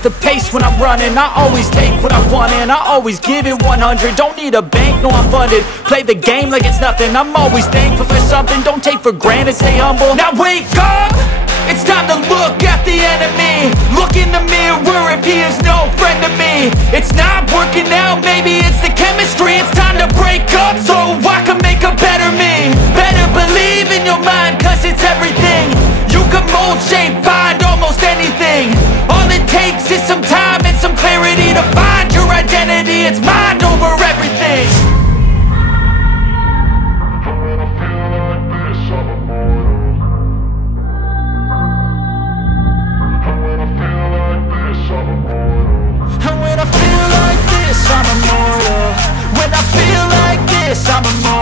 up the pace when I'm running. I always take what I want and I always give it 100. Don't need a bank, no I'm funded. Play the game like it's nothing. I'm always thankful for something. Don't take for granted, stay humble. Now wake up! It's time to look at the enemy. Look in the mirror if he is no friend to me. It's not working out, maybe it's the chemistry. It's time to break up so I can make a better me. Better believe in your mind, cause it's everything. You can mold, shape, find almost anything. All it takes is some time and some clarity to find your identity. It's mind over everything. I'm immortal. When I feel like this, I'm immortal.